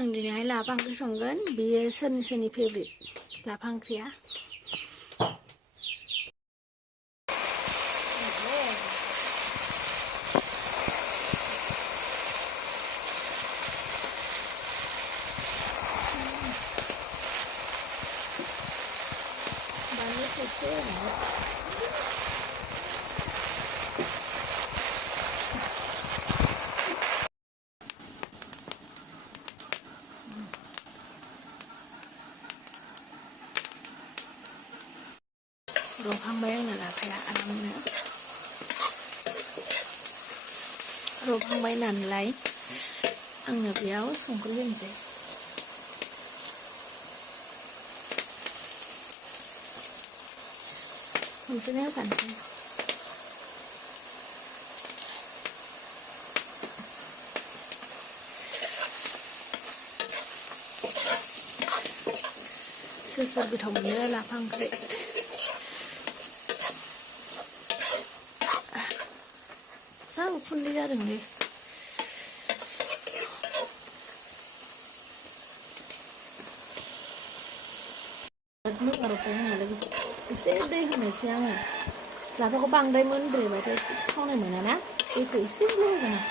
आं दिनैहाय लाफा ओंख्रि संगोन। बेयो सोरनि फेभरेट लाफा ओंख्रिया। बानलु थाइसे रबहांबाय आंना लाफाया आरामनो रबहांबाय नालाय आङो बेयाव संख्रि होनोसै। खनसेनो होखानोसै। सोर सोर गोथाव मोनो लाफा ओंख्रि? जा उखुन्दै जादोंलै। मोजां रबबाय आंना लोगो। एसे दै होनोसै आङो। लाफाखौ बांद्राय मोनद्रायबाथाय थावनाय मोनाना, दैखौ एसेल' होगोन आं।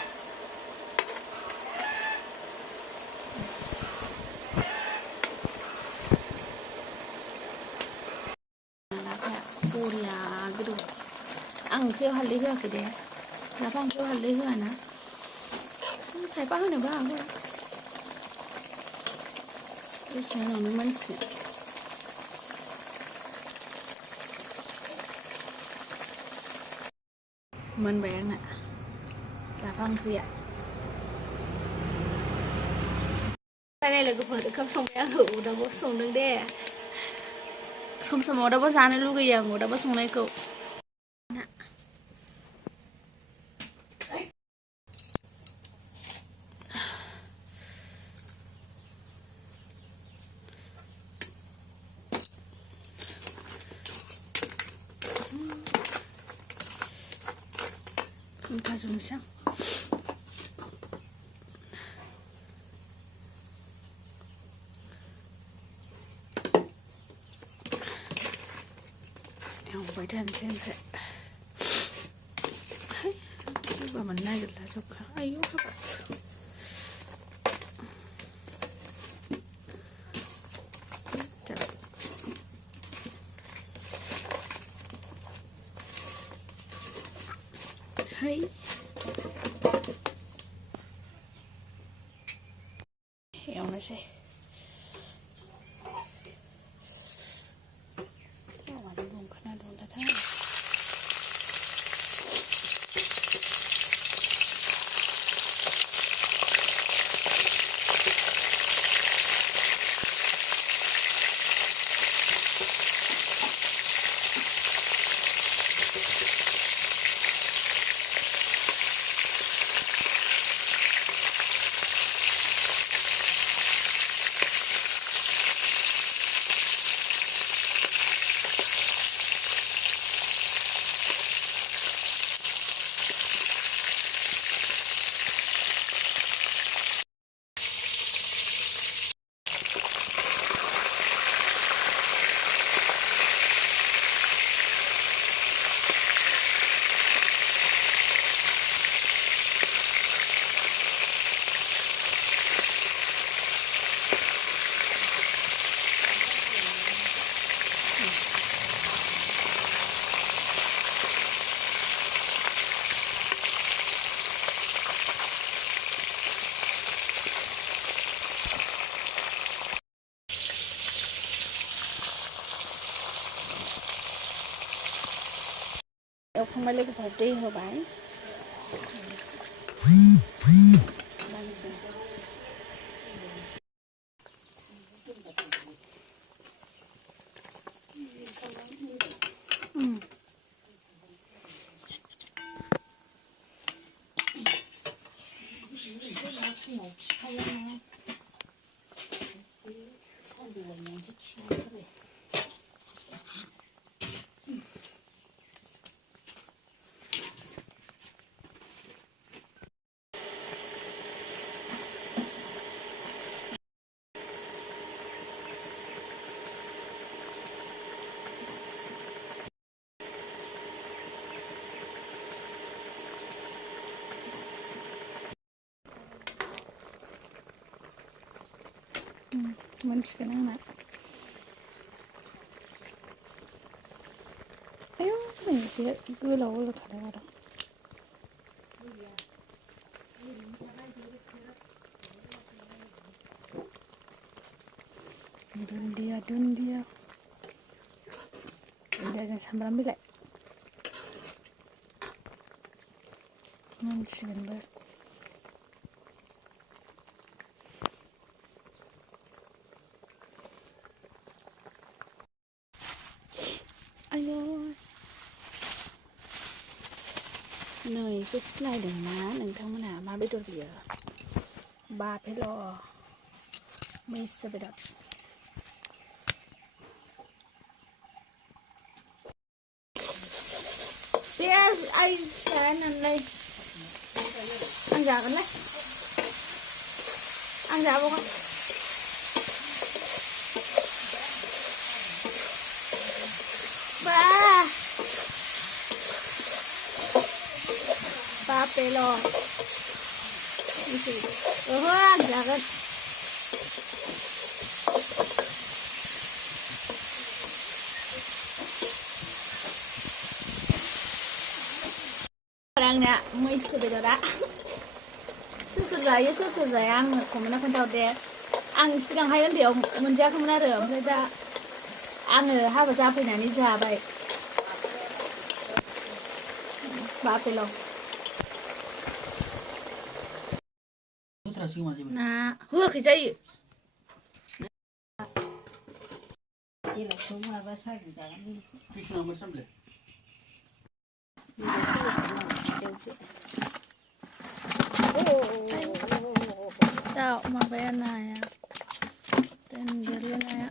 लाफाया बरिया गोदौ। आं ओंख्रियाव हालदै होआखै दे। लाफा ओंख्रियाव हालदै होआना। खायफा होनोबो हागौ। दसे उनावनो मोनसिगोन। मोनबाय आंना लाफा ओंख्रिया। नाय लोगोफोर ओंखाम संबाय आङो अरदाबाव संदों दे। सम सम अरदाबाव जानो लुगैयो आं अरदाबाव संनायखौ। खोनखाजोंसै आं। एवबाय थानोसै ओमफ्राय। होबा मोननो नागिरला जखा। आयौ हाबाब। है एवनोसै। मानो दुंखोना दुंलाथाय। एवखांबाय लोगोफोर दै होबाय। मोनसिगोन आंना आयौ एसे गोलाव गोलाव थादों आरो दुन्दिया दुन्दियाजों सामब्राम बिलाइ मोनसिगोनबो आयौ नै बेखौ सिनायदों ना नोंथांमोनहा मा बेदर बियो बाफेल' मैसो बेदर दे आइ जानानै आं जागोनलै आं जाबावगोन बापेल' ओहो आं जागोन आंनिया मैसो बेदरा सोर जायो सोर जाया आंनो कमेन्टआव खोन्थाहर दे आं सिगांहाय उन्दैयाव मोनजायाखैमोन आरो ओमफ्राय दा आङो हाबा जाफैनानै जाबाय बापेल' ना होआखै जायो दा माबाया नाया दोनदोलै नाया